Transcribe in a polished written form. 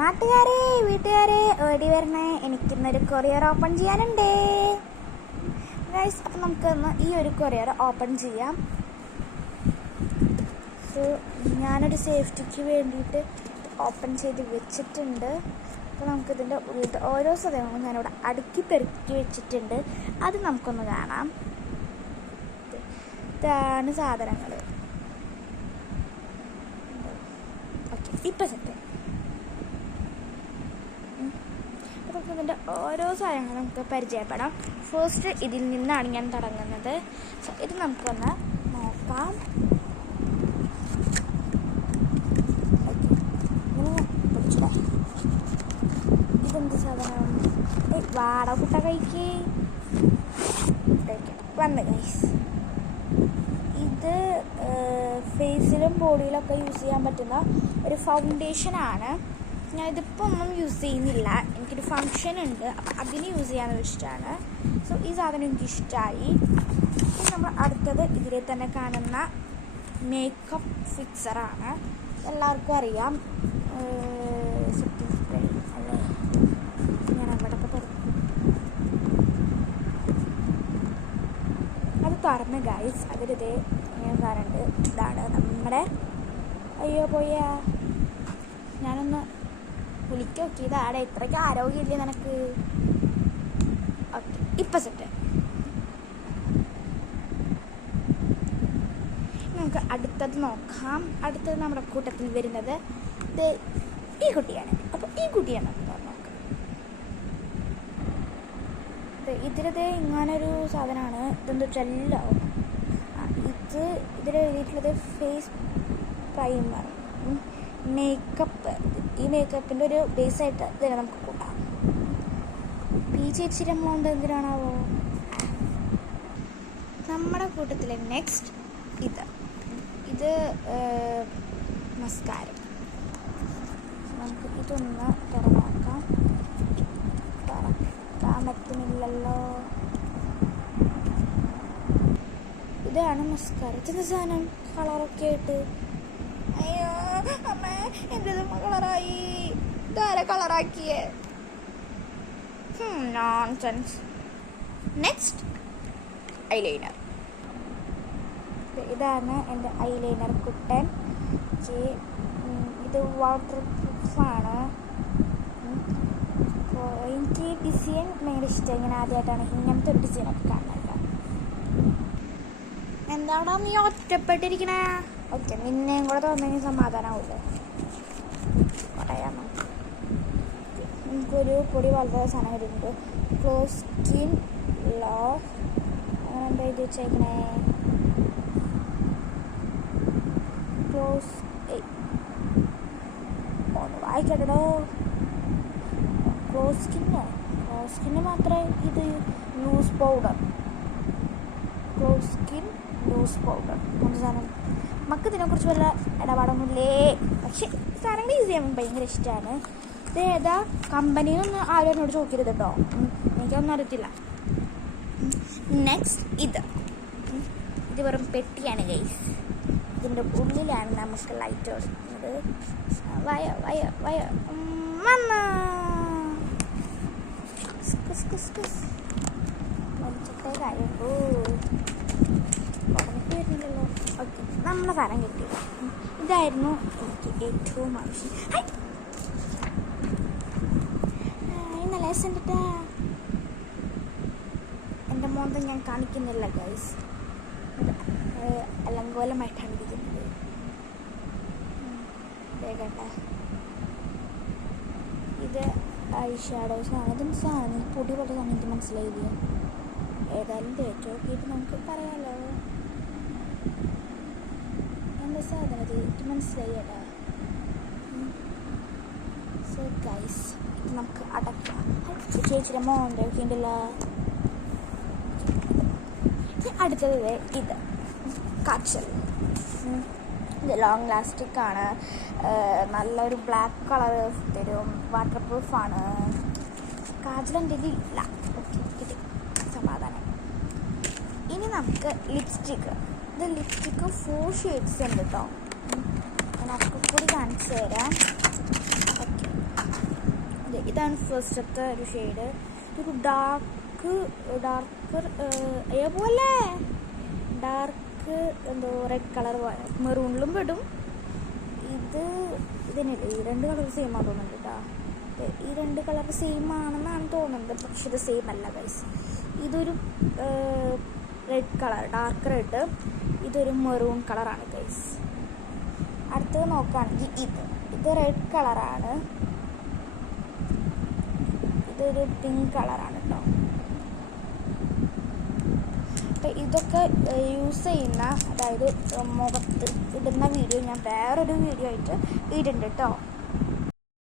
നാട്ടുകാരെ വീട്ടുകാരെ ഓടി വരണേ, എനിക്കിന്നൊരു കൊറിയർ ഓപ്പൺ ചെയ്യാനുണ്ടേ ഗൈസ്. അപ്പം നമുക്കൊന്ന് ഈ ഒരു കൊറിയർ ഓപ്പൺ ചെയ്യാം. സോ ഞാനൊരു സേഫ്റ്റിക്ക് വേണ്ടിയിട്ട് ഓപ്പൺ ചെയ്ത് വെച്ചിട്ടുണ്ട്. അപ്പോൾ നമുക്കിതിൻ്റെ ഉള്ളിലത്തെ ഓരോ സാധനങ്ങളും ഞാനിവിടെ അടുക്കി പെറുക്കി വെച്ചിട്ടുണ്ട്. അത് നമുക്കൊന്ന് കാണാം. ഇതാണ് സാധനങ്ങൾ. ഓക്കെ, ഇപ്പം സെറ്റ്. അപ്പോൾ നമുക്ക് ഇതിൻ്റെ ഓരോ സാധനങ്ങളും നമുക്ക് പരിചയപ്പെടാം. ഫസ്റ്റ് ഇതിൽ നിന്നാണ് ഞാൻ തുടങ്ങുന്നത്. സോ ഇത് നമുക്കൊന്ന് നോക്കാം. ഇതെന്ത് സാധനം? വാട കുട്ട കഴിക്ക് വന്ന് ഗൈസ്. ഇത് ഫേസിലും ബോഡിയിലൊക്കെ യൂസ് ചെയ്യാൻ പറ്റുന്ന ഒരു ഫൗണ്ടേഷനാണ്. ഞാനിതിപ്പോൾ ഒന്നും യൂസ് ചെയ്യുന്നില്ല, എനിക്കൊരു ഫങ്ഷൻ ഉണ്ട്, അപ്പം അതിന് യൂസ് ചെയ്യാൻ ഇഷ്ടമാണ്. സോ ഈ സാധനം എനിക്കിഷ്ടമായി. ഇനി നമ്മൾ അടുത്തത് ഇതിൽ തന്നെ കാണുന്ന മേക്കപ്പ് ഫിക്സറാണ്. എല്ലാവർക്കും അറിയാം, സെറ്റിംഗ് സ്പ്രേ അല്ലേ. ഞാൻ അവിടെയൊക്കെ തുറക്കും. അത് തുറന്ന് ഗൈസ്, അതിലിത് ഇങ്ങനെ സാധനമുണ്ട്. ഇതാണ് നമ്മുടെ അയ്യോ പോയാ ഞാനൊന്ന് വിളിക്ക് നോക്കിയതാണ്. ഇത്രയ്ക്ക് ആരോഗ്യമില്ലേ നിനക്ക്? ഓക്കെ, ഇപ്പം സെറ്റ്. നമുക്ക് അടുത്തത് നോക്കാം. അടുത്തത് നമ്മുടെ കൂട്ടത്തിൽ വരുന്നത് ഇത് ഈ കുട്ടിയാണ്. അപ്പോൾ ഈ കുട്ടിയാണ് നമുക്ക് നോക്കാം. ഇതിലത് ഇങ്ങനൊരു സാധനമാണ്. ഇതെന്താ വെച്ചല്ലോ, ഇതിൽ എഴുതിയിട്ടുള്ളത് ഫേസ് പ്രൈമർ മേക്കപ്പ്. ഈ മേക്കപ്പിൻ്റെ ഒരു ബേസായിട്ട് ഇതിനെ നമുക്ക് കൂട്ടാം. ചേച്ചിയുടെ എമൗണ്ട് എന്തിനാണാവോ. നമ്മുടെ കൂട്ടത്തിലെ നെക്സ്റ്റ് ഇത് മസ്കാര. നമുക്ക് ഇതൊന്ന് തുറന്നു നോക്കാം. തുറക്കാൻ പറ്റുന്നില്ലല്ലോ. ഇതാണ് മസ്കാര. ഇതെന്താ സാധനം? കളറൊക്കെ ആയിട്ട്. അയ്യോ അമ്മേ, എൻ്റെ കളറായി. ഇതാരെ കളറാക്കിയേ? നോൺസെൻസ്. Next eyeliner. ഇതാണ് എൻ്റെ ഐലൈനർ കുട്ടൻ. ഇത് വാട്ടർ പ്രൂഫാണ്. എനിക്ക് ഡിസൈൻ ഭയങ്കര ഇഷ്ടം. ഇങ്ങനെ ആദ്യമായിട്ടാണ് ഇങ്ങനത്തെ ഒരു ഡിസൈനൊക്കെ കാണുന്നത്. എന്താണോ നീ ഒറ്റപ്പെട്ടിരിക്കണേ? ഓക്കെ, നിന്നെയും കൂടെ തോന്നെങ്കിൽ സമാധാനമാവില്ലേ? പറയാം. എനിക്കൊരു പൊടി വളരെ സാധനം വരുന്നുണ്ട്. ക്ലോസ് സ്കിൻ ലോ അങ്ങനെ എന്താ ഇത് വെച്ചേക്കണേ? ക്ലോസ് ഒന്ന് വായിക്കട്ടോ. ക്ലോസ് സ്കിന്ന് മാത്രമേ ഇത് loose powder. Close skin loose powder എന്ത് സാധനം? നമുക്ക് ഇതിനെക്കുറിച്ച് വല്ല ഇടപാടൊന്നുമില്ലേ, പക്ഷെ സാധനങ്ങൾ യൂസ് ചെയ്യാൻ ഭയങ്കര ഇഷ്ടമാണ്. ഇത് ഏതാ കമ്പനിന്നൊന്നും ആരും എന്നോട് ചോദിക്കരുത് കേട്ടോ, എനിക്കൊന്നും അറിയത്തില്ല. നെക്സ്റ്റ് ഇത് വെറും പെട്ടിയാണ് ഗൈസ്. ഇതിൻ്റെ ഉള്ളിലാണ് നമുക്ക് ലൈറ്റ് കൊടുക്കുന്നത്. വയ വന്ന് വലിച്ചിട്ടേ കാര്യം വരുന്നില്ലല്ലോ. ഓക്കെ, നമ്മളെ സാധനം കിട്ടി. ഇതായിരുന്നു എനിക്ക് ഏറ്റവും ആവശ്യം. നല്ല രസമുണ്ട്. എൻ്റെ മോന്ത ഞാൻ കാണിക്കുന്നില്ല ഗൈസ്, അലങ്കോലമായിട്ടാണ് ഇരിക്കുന്നത്. കേട്ട ഇത് ഐ ഷാഡോസാണ്. ഇതും സാധനം പൊടി പോലെ സാധനം എനിക്ക് മനസ്സിലായില്ല. ഏതായാലും തേച്ച് നോക്കിയിട്ട് നമുക്ക് പറയാമല്ലോ എന്താ സാധനം. ഇത് മനസ്സിലായി കേട്ടോ. സോ ഗൈസ്, ഇത് നമുക്ക് അടയ്ക്കാം. ചേച്ചിയുടെ മോൻ്റെ ഒക്കെ ഉണ്ടല്ലോ. അടുത്തത് ഇത് കാച്ചൽ. ഇത് ലോങ് ലാസ്റ്റിക് ആണ്. നല്ലൊരു ബ്ലാക്ക് കളർ തരും. വാട്ടർ പ്രൂഫാണ്. കാജലിൻ്റെ ഇല്ല. ഓക്കെ, കിട്ടി, സമാധാനം. ഇനി നമുക്ക് ലിപ്സ്റ്റിക്ക്. ഇത് ലിപ്സ്റ്റിക്ക് 4 ഷെയ്ഡ്സ് ഉണ്ട് കേട്ടോ. ഞാൻ ഒക്കെ കൂടി കാണിച്ചു തരാം. ഓക്കെ, ഇതാണ് ഫസ്റ്റത്തെ ഒരു ഷെയ്ഡ്. ഒരു ഡാർക്കർ അതേപോലെ ഡാർക്ക് എന്തോ റെഡ് കളർ മെറൂണിലും പെടും. ഇതിനില്ല, ഈ 2 കളർ സെയിം ആണെന്ന് തോന്നുന്നുണ്ട് കേട്ടോ. ഈ 2 കളർ സെയിം ആണെന്നാണ് തോന്നുന്നത്, പക്ഷെ ഇത് സെയിം അല്ല ഗൈസ്. ഇതൊരു റെഡ് കളർ, ഡാർക്ക് റെഡ്. ഇതൊരു മെറൂൺ കളറാണ് ഗൈസ്. അടുത്തത് നോക്കുകയാണെങ്കിൽ ഇത് റെഡ് കളറാണ്. ഇതൊരു പിങ്ക് കളറാണ് കേട്ടോ. ഇതൊക്കെ യൂസ് ചെയ്യുന്ന, അതായത് മുഖത്ത് ഇടുന്ന വീഡിയോ ഞാൻ വേറൊരു വീഡിയോ ആയിട്ട് ഇടുന്നുണ്ട് കേട്ടോ.